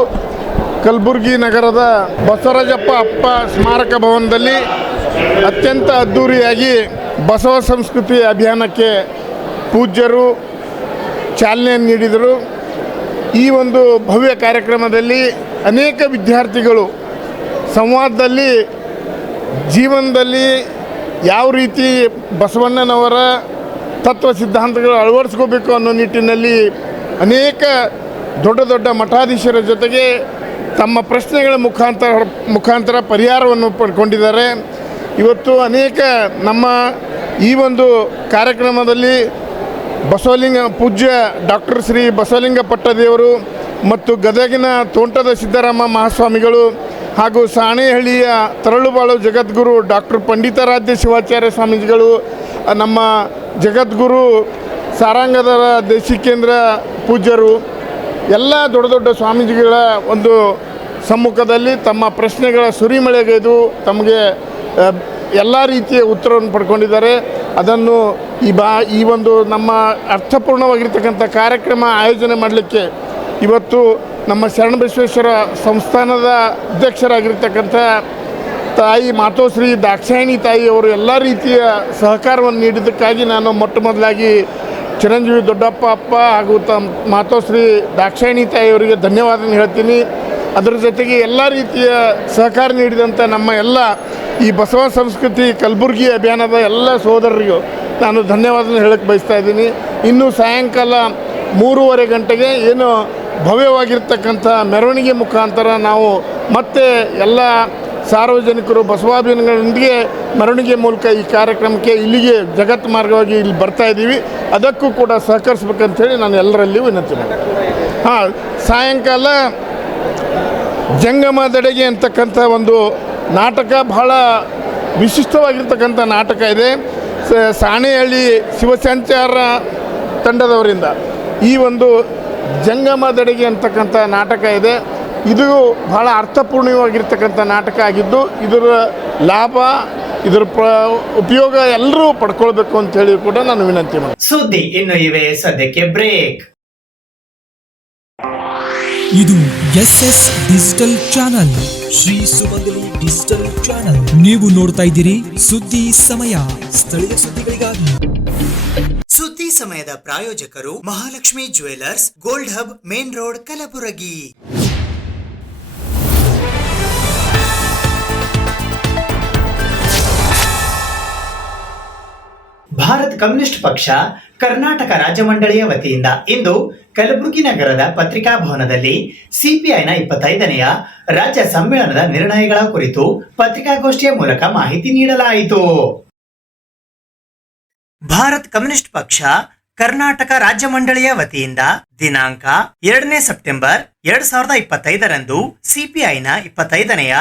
ಕಲಬುರಗಿ ನಗರದ ಬಸವರಾಜಪ್ಪ ಅಪ್ಪ ಸ್ಮಾರಕ ಭವನದಲ್ಲಿ ಅತ್ಯಂತ ಅದ್ಧೂರಿಯಾಗಿ ಬಸವ ಸಂಸ್ಕೃತಿ ಅಭಿಯಾನಕ್ಕೆ ಪೂಜ್ಯರು ಚಾಲನೆ ನೀಡಿದರು. ಈ ಒಂದು ಭವ್ಯ ಕಾರ್ಯಕ್ರಮದಲ್ಲಿ ಅನೇಕ ವಿದ್ಯಾರ್ಥಿಗಳು ಸಂವಾದದಲ್ಲಿ ಜೀವನದಲ್ಲಿ ಯಾವ ರೀತಿ ಬಸವಣ್ಣನವರ ತತ್ವ ಸಿದ್ಧಾಂತಗಳು ಅಳವಡಿಸ್ಕೋಬೇಕು ಅನ್ನೋ ನಿಟ್ಟಿನಲ್ಲಿ ಅನೇಕ ದೊಡ್ಡ ದೊಡ್ಡ ಮಠಾಧೀಶರ ಜೊತೆಗೆ ತಮ್ಮ ಪ್ರಶ್ನೆಗಳ ಮುಖಾಂತರ ಪರಿಹಾರವನ್ನು ಪಡ್ಕೊಂಡಿದ್ದಾರೆ. ಇವತ್ತು ಅನೇಕ ನಮ್ಮ ಈ ಒಂದು ಕಾರ್ಯಕ್ರಮದಲ್ಲಿ ಪೂಜ್ಯ ಡಾಕ್ಟರ್ ಶ್ರೀ ಬಸವಲಿಂಗ ಪಟ್ಟದೇವರು ಮತ್ತು ಗದಗಿನ ತೋಂಟದ ಸಿದ್ದರಾಮ ಮಹಾಸ್ವಾಮಿಗಳು ಹಾಗೂ ಸಾಣೇಹಳ್ಳಿಯ ತರಳುಬಾಳು ಜಗದ್ಗುರು ಡಾಕ್ಟರ್ ಪಂಡಿತಾರಾಧ್ಯ ಶಿವಾಚಾರ್ಯ ಸ್ವಾಮೀಜಿಗಳು, ನಮ್ಮ ಜಗದ್ಗುರು ಸಾರಂಗಧರ ದೇಶಿಕೇಂದ್ರ ಪೂಜ್ಯರು, ಎಲ್ಲ ದೊಡ್ಡ ದೊಡ್ಡ ಸ್ವಾಮೀಜಿಗಳ ಒಂದು ಸಮ್ಮುಖದಲ್ಲಿ ತಮ್ಮ ಪ್ರಶ್ನೆಗಳ ಸುರಿಮಳೆಗೈದು ತಮಗೆ ಎಲ್ಲ ರೀತಿಯ ಉತ್ತರವನ್ನು ಪಡ್ಕೊಂಡಿದ್ದಾರೆ. ಅದನ್ನು ಈ ಒಂದು ನಮ್ಮ ಅರ್ಥಪೂರ್ಣವಾಗಿರ್ತಕ್ಕಂಥ ಕಾರ್ಯಕ್ರಮ ಆಯೋಜನೆ ಮಾಡಲಿಕ್ಕೆ ಇವತ್ತು ನಮ್ಮ ಶರಣಬಸವೇಶ್ವರ ಸಂಸ್ಥಾನದ ಅಧ್ಯಕ್ಷರಾಗಿರ್ತಕ್ಕಂಥ ತಾಯಿ ಮಾತೋಶ್ರೀ ದಾಕ್ಷಾಯಿಣಿ ತಾಯಿಯವರು ಎಲ್ಲ ರೀತಿಯ ಸಹಕಾರವನ್ನು ನೀಡಿದ್ದಕ್ಕಾಗಿ ನಾನು ಮೊಟ್ಟ ಮೊದಲಾಗಿ ಚಿರಂಜೀವಿ ದೊಡ್ಡಪ್ಪ ಅಪ್ಪ ಹಾಗೂ ಮಾತೋಶ್ರೀ ದಾಕ್ಷಾಯಿಣಿ ತಾಯಿಯವರಿಗೆ ಧನ್ಯವಾದ ಹೇಳ್ತೀನಿ. ಅದರ ಜೊತೆಗೆ ಎಲ್ಲ ರೀತಿಯ ಸಹಕಾರ ನೀಡಿದಂಥ ನಮ್ಮ ಎಲ್ಲ ಈ ಬಸವ ಸಂಸ್ಕೃತಿ ಕಲಬುರಗಿ ಅಭಿಯಾನದ ಎಲ್ಲ ಸೋದರರಿಗೂ ನಾನು ಧನ್ಯವಾದ ಹೇಳಕ್ಕೆ ಬಯಸ್ತಾ ಇದ್ದೀನಿ. ಇನ್ನು ಸಾಯಂಕಾಲ 3:30 ಗಂಟೆಗೆ ಏನು ಭವ್ಯವಾಗಿರ್ತಕ್ಕಂಥ ಮೆರವಣಿಗೆ ಮುಖಾಂತರ ನಾವು ಮತ್ತೆ ಎಲ್ಲ ಸಾರ್ವಜನಿಕರು ಬಸವಾಭಿಮಾನಿಗಳೊಂದಿಗೆ ಮೆರವಣಿಗೆ ಮೂಲಕ ಈ ಕಾರ್ಯಕ್ರಮಕ್ಕೆ ಇಲ್ಲಿಗೆ ಜಗತ್ ಮಾರ್ಗವಾಗಿ ಇಲ್ಲಿ ಬರ್ತಾ ಇದ್ದೀವಿ. ಅದಕ್ಕೂ ಕೂಡ ಸಹಕರಿಸ್ಬೇಕಂತೇಳಿ ನಾನು ಎಲ್ಲರಲ್ಲಿ ವಿನಂತಿ ಮಾಡ್ತೀನಿ. ಸಾಯಂಕಾಲ ಜಂಗಮದೆಡೆಗೆ ಅಂತಕ್ಕಂಥ ಒಂದು ನಾಟಕ, ಬಹಳ ವಿಶಿಷ್ಟವಾಗಿರ್ತಕ್ಕಂಥ ನಾಟಕ ಇದೆ. ಸಾಣೇಹಳ್ಳಿ ಶಿವಸಂಚಾರ ತಂಡದವರಿಂದ ಈ ಒಂದು ಜಂಗಮದೆಡೆಗೆ ಅಂತಕ್ಕಂಥ ನಾಟಕ ಇದೆ. ಇದು ಬಹಳ ಅರ್ಥಪೂರ್ಣವಾಗಿರ್ತಕ್ಕಂಥ ನಾಟಕ ಆಗಿದ್ದು ಇದರ ಲಾಭ, ಇದರ ಉಪಯೋಗ ಎಲ್ಲರೂ ಪಡ್ಕೊಳ್ಬೇಕು ಅಂತ ಹೇಳಿ ಕೂಡ ನಾನು ವಿನಂತಿ ಮಾಡ್ತೀನಿ. ಸುದ್ದಿ ಇನ್ನು ಇವೆ, ಸದ್ಯಕ್ಕೆ ಬ್ರೇಕ್. ಇದು SS ಡಿಜಿಟಲ್ ಚಾನಲ್, ಶ್ರೀ ಸುಮಂಗಲಿ ಡಿಜಿಟಲ್ ಚಾನಲ್. ನೀವು ನೋಡ್ತಾ ಇದ್ದೀರಿ ಸುದ್ದಿ ಸಮಯ, ಸ್ಥಳೀಯ ಸುದ್ದಿಗಳಿಗಾಗಿ. ಸುದ್ದಿ ಸಮಯದ ಪ್ರಾಯೋಜಕರು Mahalakshmi jewellers, gold hub, main road, Kalaburagi. Bharat communist ಪಕ್ಷ ಕರ್ನಾಟಕ ರಾಜ್ಯ ಮಂಡಳಿಯ ವತಿಯಿಂದ ಇಂದು ಕಲಬುರಗಿ ನಗರದ ಪತ್ರಿಕಾ ಭವನದಲ್ಲಿ ಸಿಪಿಐನ 25ನೆಯ ರಾಜ್ಯ ಸಮ್ಮೇಳನದ ನಿರ್ಣಯಗಳ ಕುರಿತು ಪತ್ರಿಕಾಗೋಷ್ಠಿಯ ಮೂಲಕ ಮಾಹಿತಿ ನೀಡಲಾಯಿತು. ಭಾರತ ಕಮ್ಯುನಿಸ್ಟ್ ಪಕ್ಷ ಕರ್ನಾಟಕ ರಾಜ್ಯ ಮಂಡಳಿಯ ವತಿಯಿಂದ ದಿನಾಂಕ 2 ಸೆಪ್ಟೆಂಬರ್ 2025ರಂದು ಸಿಪಿಐನ 25ನೆಯ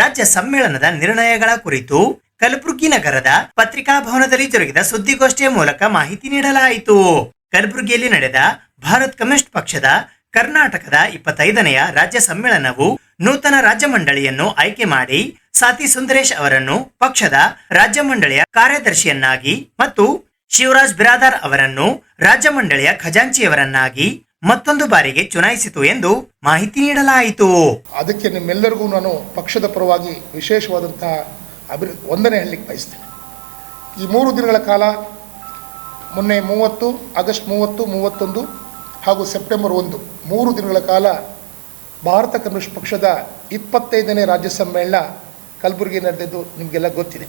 ರಾಜ್ಯ ಸಮ್ಮೇಳನದ ನಿರ್ಣಯಗಳ ಕುರಿತು ಕಲಬುರಗಿ ನಗರದ ಪತ್ರಿಕಾ ಭವನದಲ್ಲಿ ಜರುಗಿದ ಸುದ್ದಿಗೋಷ್ಠಿಯ ಮೂಲಕ ಮಾಹಿತಿ ನೀಡಲಾಯಿತು. ಕಲಬುರಗಿಯಲ್ಲಿ ನಡೆದ ಭಾರತ ಕಮ್ಯುನಿಸ್ಟ್ ಪಕ್ಷದ ಕರ್ನಾಟಕದ 25ನೆಯ ರಾಜ್ಯ ಸಮ್ಮೇಳನವು ನೂತನ ರಾಜ್ಯ ಮಂಡಳಿಯನ್ನು ಆಯ್ಕೆ ಮಾಡಿ ಸಾತಿ ಸುಂದರೇಶ್ ಅವರನ್ನು ಪಕ್ಷದ ರಾಜ್ಯ ಮಂಡಳಿಯ ಕಾರ್ಯದರ್ಶಿಯನ್ನಾಗಿ ಮತ್ತು ಶಿವರಾಜ್ ಬಿರಾದಾರ್ ಅವರನ್ನು ರಾಜ್ಯ ಮಂಡಳಿಯ ಖಜಾಂಚಿಯವರನ್ನಾಗಿ ಮತ್ತೊಂದು ಬಾರಿಗೆ ಚುನಾಯಿಸಿತು ಎಂದು ಮಾಹಿತಿ ನೀಡಲಾಯಿತು. ಅದಕ್ಕೆ ನಿಮ್ಮೆಲ್ಲರಿಗೂ ನಾನು ಪಕ್ಷದ ಪರವಾಗಿ ವಿಶೇಷವಾದಂತಹ ವಂದನೆ ಹೇಳಲಿಕ್ಕೆ ಬಯಸ್ತೇನೆ. ಈ 3 ದಿನಗಳ ಕಾಲ, ಮೊನ್ನೆ ಆಗಸ್ಟ್ 30, 31 ಹಾಗೂ ಸೆಪ್ಟೆಂಬರ್ 1, 3 ದಿನಗಳ ಕಾಲ ಭಾರತ ಕಮ್ಯುನಿಸ್ಟ್ ಪಕ್ಷದ 25ನೇ ರಾಜ್ಯ ಸಮ್ಮೇಳನ ಕಲಬುರಗಿ ನಡೆದಿದ್ದು ನಿಮಗೆಲ್ಲ ಗೊತ್ತಿದೆ.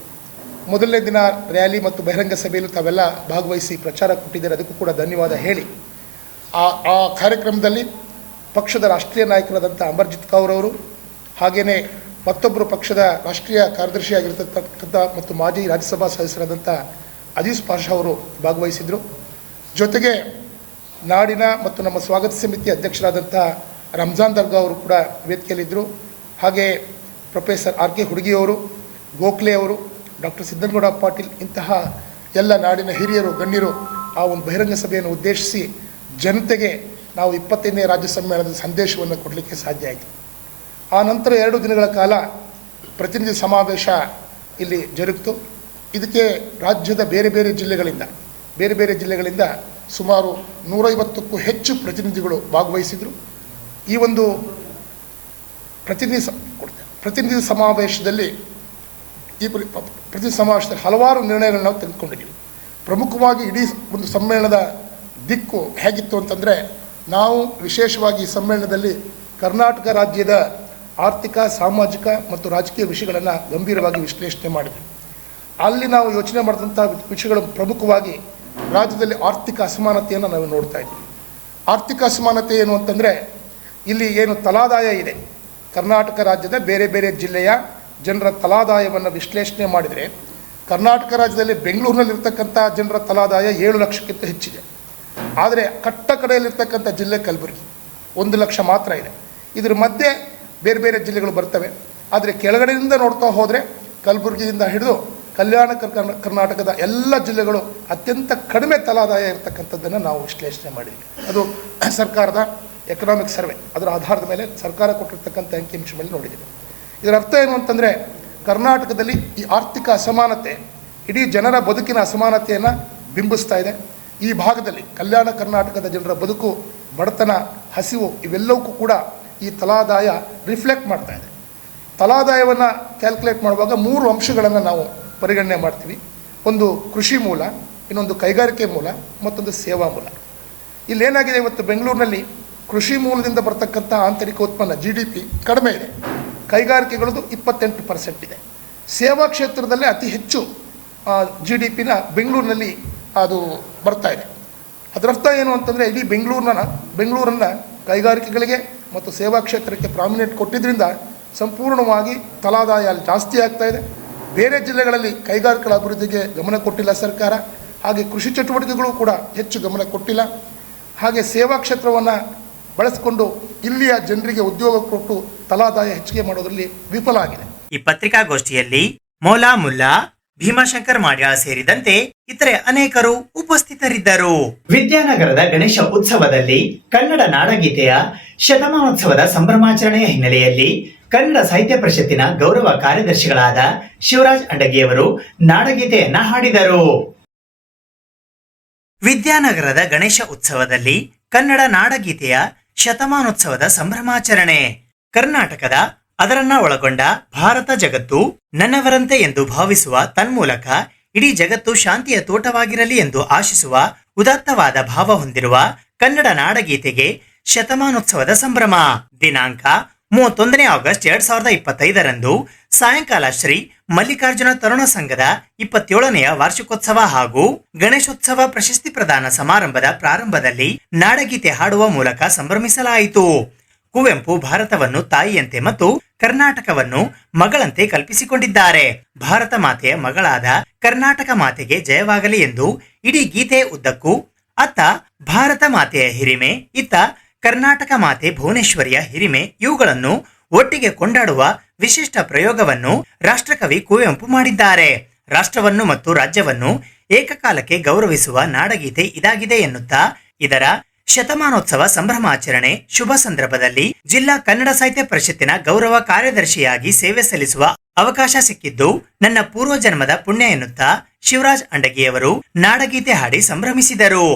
ಮೊದಲನೇ ದಿನ ರ್ಯಾಲಿ ಮತ್ತು ಬಹಿರಂಗ ಸಭೆಯಲ್ಲಿ ತಾವೆಲ್ಲ ಭಾಗವಹಿಸಿ ಪ್ರಚಾರ ಕೊಟ್ಟಿದ್ದಾರೆ, ಅದಕ್ಕೂ ಕೂಡ ಧನ್ಯವಾದ ಹೇಳಿ. ಆ ಕಾರ್ಯಕ್ರಮದಲ್ಲಿ ಪಕ್ಷದ ರಾಷ್ಟ್ರೀಯ ನಾಯಕರಾದಂಥ ಅಮರ್ಜಿತ್ ಕೌರ್ ಅವರು, ಹಾಗೆಯೇ ಮತ್ತೊಬ್ಬರು ಪಕ್ಷದ ರಾಷ್ಟ್ರೀಯ ಕಾರ್ಯದರ್ಶಿಯಾಗಿರ್ತಕ್ಕಂಥ ಮತ್ತು ಮಾಜಿ ರಾಜ್ಯಸಭಾ ಸದಸ್ಯರಾದಂಥ ಅಜೀಜ್ ಪಾಷಾ ಅವರು ಭಾಗವಹಿಸಿದರು. ಜೊತೆಗೆ ನಾಡಿನ ಮತ್ತು ನಮ್ಮ ಸ್ವಾಗತ ಸಮಿತಿ ಅಧ್ಯಕ್ಷರಾದಂಥ ರಂಜಾನ್ ದರ್ಗಾ ಅವರು ಕೂಡ ವೇದಿಕೆಯಲ್ಲಿದ್ದರು. ಹಾಗೆ ಪ್ರೊಫೆಸರ್ RK ಹುಡುಗಿಯವರು, ಗೋಖಲೆ ಅವರು, ಡಾಕ್ಟರ್ ಸಿದ್ದನಗೌಡ ಪಾಟೀಲ್, ಇಂತಹ ಎಲ್ಲ ನಾಡಿನ ಹಿರಿಯರು ಗಣ್ಯರು ಆ ಒಂದು ಬಹಿರಂಗ ಸಭೆಯನ್ನು ಉದ್ದೇಶಿಸಿ ಜನತೆಗೆ ನಾವು 25ನೇ ರಾಜ್ಯ ಸಮ್ಮೇಳನದ ಸಂದೇಶವನ್ನು ಕೊಡಲಿಕ್ಕೆ ಸಾಧ್ಯ ಆಯಿತು. ಆ ನಂತರ 2 ದಿನಗಳ ಕಾಲ ಪ್ರತಿನಿಧಿ ಸಮಾವೇಶ ಇಲ್ಲಿ ಜರುಗಿತು. ಇದಕ್ಕೆ ರಾಜ್ಯದ ಬೇರೆ ಬೇರೆ ಜಿಲ್ಲೆಗಳಿಂದ ಸುಮಾರು 150ಕ್ಕೂ ಹೆಚ್ಚು ಪ್ರತಿನಿಧಿಗಳು ಭಾಗವಹಿಸಿದರು. ಈ ಒಂದು ಪ್ರತಿನಿಧಿ ಸಮಾವೇಶದಲ್ಲಿ ಹಲವಾರು ನಿರ್ಣಯಗಳನ್ನು ನಾವು ತೆಗೆದುಕೊಂಡಿದ್ದೀವಿ. ಪ್ರಮುಖವಾಗಿ ಇಡೀ ಒಂದು ಸಮ್ಮೇಳನದ ದಿಕ್ಕು ಹೇಗಿತ್ತು ಅಂತಂದರೆ, ನಾವು ವಿಶೇಷವಾಗಿ ಈ ಸಮ್ಮೇಳನದಲ್ಲಿ ಕರ್ನಾಟಕ ರಾಜ್ಯದ ಆರ್ಥಿಕ, ಸಾಮಾಜಿಕ ಮತ್ತು ರಾಜಕೀಯ ವಿಷಯಗಳನ್ನು ಗಂಭೀರವಾಗಿ ವಿಶ್ಲೇಷಣೆ ಮಾಡಿದ್ವಿ. ಅಲ್ಲಿ ನಾವು ಯೋಚನೆ ಮಾಡಿದಂಥ ವಿಷಯಗಳು ಪ್ರಮುಖವಾಗಿ ರಾಜ್ಯದಲ್ಲಿ ಆರ್ಥಿಕ ಅಸಮಾನತೆಯನ್ನು ನಾವು ನೋಡ್ತಾ ಇದ್ವಿ. ಆರ್ಥಿಕ ಅಸಮಾನತೆ ಏನು ಅಂತಂದರೆ ಇಲ್ಲಿ ಏನು ತಲಾದಾಯ ಇದೆ, ಕರ್ನಾಟಕ ರಾಜ್ಯದ ಬೇರೆ ಬೇರೆ ಜಿಲ್ಲೆಯ ಜನರ ತಲಾದಾಯವನ್ನು ವಿಶ್ಲೇಷಣೆ ಮಾಡಿದರೆ ಕರ್ನಾಟಕ ರಾಜ್ಯದಲ್ಲಿ ಬೆಂಗಳೂರಿನಲ್ಲಿರ್ತಕ್ಕಂಥ ಜನರ ತಲಾದಾಯ 7 ಲಕ್ಷಕ್ಕಿಂತ ಹೆಚ್ಚಿದೆ. ಆದರೆ ಕಟ್ಟ ಕಡೆಯಲ್ಲಿರ್ತಕ್ಕಂಥ ಜಿಲ್ಲೆ ಕಲಬುರಗಿ 1 ಲಕ್ಷ ಮಾತ್ರ ಇದೆ. ಇದರ ಮಧ್ಯೆ ಬೇರೆ ಬೇರೆ ಜಿಲ್ಲೆಗಳು ಬರ್ತವೆ. ಆದರೆ ಕೆಳಗಡೆಯಿಂದ ನೋಡ್ತಾ ಹೋದರೆ ಕಲಬುರಗಿಯಿಂದ ಹಿಡಿದು ಕಲ್ಯಾಣ ಕರ್ನಾಟಕದ ಎಲ್ಲ ಜಿಲ್ಲೆಗಳು ಅತ್ಯಂತ ಕಡಿಮೆ ತಲಾದಾಯ ಇರತಕ್ಕಂಥದ್ದನ್ನು ನಾವು ವಿಶ್ಲೇಷಣೆ ಮಾಡಿದ್ವಿ. ಅದು ಸರ್ಕಾರದ ಎಕನಾಮಿಕ್ ಸರ್ವೆ, ಅದರ ಆಧಾರದ ಮೇಲೆ ಸರ್ಕಾರ ಕೊಟ್ಟಿರ್ತಕ್ಕಂಥ ಅಂಕಿಅಂಶ ಮೇಲೆ ನೋಡಿದ್ದೀವಿ. ಇದರ ಅರ್ಥ ಏನು ಅಂತಂದರೆ ಕರ್ನಾಟಕದಲ್ಲಿ ಈ ಆರ್ಥಿಕ ಅಸಮಾನತೆ ಇಡೀ ಜನರ ಬದುಕಿನ ಅಸಮಾನತೆಯನ್ನು ಬಿಂಬಿಸ್ತಾ ಇದೆ. ಈ ಭಾಗದಲ್ಲಿ ಕಲ್ಯಾಣ ಕರ್ನಾಟಕದ ಜನರ ಬದುಕು, ಬಡತನ, ಹಸಿವು ಇವೆಲ್ಲವಕ್ಕೂ ಕೂಡ ಈ ತಲಾದಾಯ ರಿಫ್ಲೆಕ್ಟ್ ಮಾಡ್ತಾ ಇದೆ. ತಲಾದಾಯವನ್ನು ಕ್ಯಾಲ್ಕುಲೇಟ್ ಮಾಡುವಾಗ 3 ಅಂಶಗಳನ್ನು ನಾವು ಪರಿಗಣನೆ ಮಾಡ್ತೀವಿ. ಒಂದು ಕೃಷಿ ಮೂಲ, ಇನ್ನೊಂದು ಕೈಗಾರಿಕೆ ಮೂಲ, ಮತ್ತೊಂದು ಸೇವಾ ಮೂಲ. ಇಲ್ಲೇನಾಗಿದೆ, ಇವತ್ತು ಬೆಂಗಳೂರಿನಲ್ಲಿ ಕೃಷಿ ಮೂಲದಿಂದ ಬರ್ತಕ್ಕಂಥ ಆಂತರಿಕ ಉತ್ಪನ್ನ GDP ಕಡಿಮೆ ಇದೆ, ಕೈಗಾರಿಕೆಗಳದ್ದು 28% ಇದೆ. ಸೇವಾ ಕ್ಷೇತ್ರದಲ್ಲೇ ಅತಿ ಹೆಚ್ಚು GDPನ ಬೆಂಗಳೂರಿನಲ್ಲಿ ಅದು ಬರ್ತಾ ಇದೆ. ಅದರರ್ಥ ಏನು ಅಂತಂದರೆ ಇಡೀ ಬೆಂಗಳೂರನ್ನು ಕೈಗಾರಿಕೆಗಳಿಗೆ ಮತ್ತು ಸೇವಾ ಕ್ಷೇತ್ರಕ್ಕೆ ಪ್ರಾಮಿನೆಂಟ್ ಕೊಟ್ಟಿದ್ದರಿಂದ ಸಂಪೂರ್ಣವಾಗಿ ತಲಾದಾಯ ಅಲ್ಲಿ ಜಾಸ್ತಿ ಆಗ್ತಾ ಇದೆ. ಬೇರೆ ಜಿಲ್ಲೆಗಳಲ್ಲಿ ಕೈಗಾರಿಕೆಗಳ ಅಭಿವೃದ್ಧಿಗೆ ಗಮನ ಕೊಟ್ಟಿಲ್ಲ ಸರ್ಕಾರ, ಹಾಗೆ ಕೃಷಿ ಚಟುವಟಿಕೆಗಳು ಕೂಡ ಹೆಚ್ಚು ಗಮನ ಕೊಟ್ಟಿಲ್ಲ. ಹಾಗೆ ಸೇವಾ ಕ್ಷೇತ್ರವನ್ನು ಬಳಸಿಕೊಂಡು ಇಲ್ಲಿಯ ಜನರಿಗೆ ಉದ್ಯೋಗ ಕೊಟ್ಟು ತಲಾದಾಯ ಹೆಚ್ಚಿಗೆ ಮಾಡೋದ್ರಲ್ಲಿ ವಿಫಲ ಆಗಿದೆ. ಈ ಪತ್ರಿಕಾಗೋಷ್ಠಿಯಲ್ಲಿ ಮೌಲಾ ಮುಲ್ಲಾ, ಭೀಮಾಶಂಕರ್ ಮಾಡ್ಯಾಳ್ ಸೇರಿದಂತೆ ಇತರೆ ಅನೇಕರು ಉಪಸ್ಥಿತರಿದ್ದರು. ವಿದ್ಯಾನಗರದ ಗಣೇಶ ಉತ್ಸವದಲ್ಲಿ ಕನ್ನಡ ನಾಡಗೀತೆಯ ಶತಮಾನೋತ್ಸವದ ಸಂಭ್ರಮಾಚರಣೆಯ ಹಿನ್ನೆಲೆಯಲ್ಲಿ ಕನ್ನಡ ಸಾಹಿತ್ಯ ಪರಿಷತ್ತಿನ ಗೌರವ ಕಾರ್ಯದರ್ಶಿಗಳಾದ ಶಿವರಾಜ್ ಅಂಡಗಿಯವರು ನಾಡಗೀತೆಯನ್ನ ಹಾಡಿದರು. ವಿದ್ಯಾನಗರದ ಗಣೇಶ ಉತ್ಸವದಲ್ಲಿ ಕನ್ನಡ ನಾಡಗೀತೆಯ ಶತಮಾನೋತ್ಸವದ ಸಂಭ್ರಮಾಚರಣೆ. ಕರ್ನಾಟಕದ, ಅದರನ್ನ ಒಳಗೊಂಡ ಭಾರತ ಜಗತ್ತು ನನ್ನವರಂತೆ ಎಂದು ಭಾವಿಸುವ ತನ್ಮೂಲಕ ಇಡೀ ಜಗತ್ತು ಶಾಂತಿಯ ತೋಟವಾಗಿರಲಿ ಎಂದು ಆಶಿಸುವ ಉದಾತ್ತವಾದ ಭಾವ ಹೊಂದಿರುವ ಕನ್ನಡ ನಾಡಗೀತೆಗೆ ಶತಮಾನೋತ್ಸವದ ಸಂಭ್ರಮ. ದಿನಾಂಕ 31 ಆಗಸ್ಟ್ 2025ರಂದು ಸಾಯಂಕಾಲ ಶ್ರೀ ಮಲ್ಲಿಕಾರ್ಜುನ ತರುಣ ಸಂಘದ 27ನೆಯ ವಾರ್ಷಿಕೋತ್ಸವ ಹಾಗೂ ಗಣೇಶೋತ್ಸವ ಪ್ರಶಸ್ತಿ ಪ್ರದಾನ ಸಮಾರಂಭದ ಪ್ರಾರಂಭದಲ್ಲಿ ನಾಡಗೀತೆ ಹಾಡುವ ಮೂಲಕ ಸಂಭ್ರಮಿಸಲಾಯಿತು. ಕುವೆಂಪು ಭಾರತವನ್ನು ತಾಯಿಯಂತೆ ಮತ್ತು ಕರ್ನಾಟಕವನ್ನು ಮಗಳಂತೆ ಕಲ್ಪಿಸಿಕೊಂಡಿದ್ದಾರೆ. ಭಾರತ ಮಾತೆಯ ಮಗಳಾದ ಕರ್ನಾಟಕ ಮಾತೆಗೆ ಜಯವಾಗಲಿ ಎಂದು ಇಡೀ ಗೀತೆಯ ಉದ್ದಕ್ಕೂ ಅತ್ತ ಭಾರತ ಮಾತೆಯ ಹಿರಿಮೆ, ಇತ್ತ ಕರ್ನಾಟಕ ಮಾತೆ ಭುವನೇಶ್ವರಿಯ ಹಿರಿಮೆ ಇವುಗಳನ್ನು ಒಟ್ಟಿಗೆ ಕೊಂಡಾಡುವ ವಿಶಿಷ್ಟ ಪ್ರಯೋಗವನ್ನು ರಾಷ್ಟ್ರಕವಿ ಕುವೆಂಪು ಮಾಡಿದ್ದಾರೆ. ರಾಷ್ಟ್ರವನ್ನು ಮತ್ತು ರಾಜ್ಯವನ್ನು ಏಕಕಾಲಕ್ಕೆ ಗೌರವಿಸುವ ನಾಡಗೀತೆ ಇದಾಗಿದೆ ಎನ್ನುತ್ತಾ ಇದರ ಶತಮಾನೋತ್ಸವ ಸಂಭ್ರಮಾಚರಣೆ ಶುಭ ಸಂದರ್ಭದಲ್ಲಿ ಜಿಲ್ಲಾ ಕನ್ನಡ ಸಾಹಿತ್ಯ ಪರಿಷತ್ತಿನ ಗೌರವ ಕಾರ್ಯದರ್ಶಿಯಾಗಿ ಸೇವೆ ಸಲ್ಲಿಸುವ ಅವಕಾಶ ಸಿಕ್ಕಿದ್ದು ನನ್ನ ಪೂರ್ವಜನ್ಮದ ಪುಣ್ಯ ಎನ್ನುತ್ತಾ ಶಿವರಾಜ್ ಅಂಡಗಿಯವರು ನಾಡಗೀತೆ ಹಾಡಿ ಸಂಭ್ರಮಿಸಿದರು.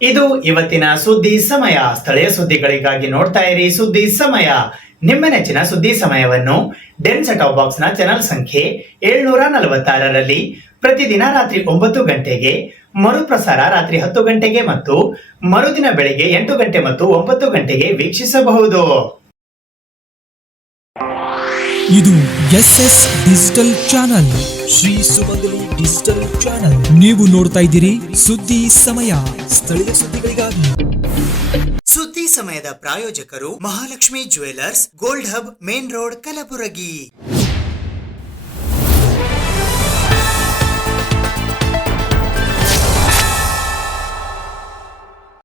ಇದು ಇವತ್ತಿನ ಸುದ್ದಿ ಸಮಯ. ಸ್ಥಳೀಯ ಸುದ್ದಿಗಳಿಗಾಗಿ ನೋಡ್ತಾ ಇರಿ ಸುದ್ದಿ ಸಮಯ. ನಿಮ್ಮ ನೆಚ್ಚಿನ ಸುದ್ದಿ ಸಮಯವನ್ನು ಡೆನ್ ಸೆಟ್ ಟಾಪ್ ಬಾಕ್ಸ್ ನ ಚಾನೆಲ್ ಸಂಖ್ಯೆ 746ರಲ್ಲಿ ಪ್ರತಿದಿನ ರಾತ್ರಿ 9 ಗಂಟೆಗೆ, ಮರುಪ್ರಸಾರ ರಾತ್ರಿ 10 ಗಂಟೆಗೆ ಮತ್ತು ಮರುದಿನ ಬೆಳಿಗ್ಗೆ 8 ಗಂಟೆ ಮತ್ತು 9 ಗಂಟೆಗೆ ವೀಕ್ಷಿಸಬಹುದು. ಇದು SS ಡಿಜಿಟಲ್ ಚಾನಲ್, ಶ್ರೀ ಸುಮಂಗಲಿ ಡಿಜಿಟಲ್ ಚಾನಲ್. ನೀವು ನೋಡ್ತಾ ಇದ್ದೀರಿ ಸುದ್ದಿ ಸಮಯ, ಸ್ಥಳೀಯ ಸುದ್ದಿಗಳಿಗಾಗಿ. ಸುದ್ದಿ ಸಮಯದ ಪ್ರಾಯೋಜಕರು Mahalakshmi jewellers, gold hub, main road, Kalaburagi.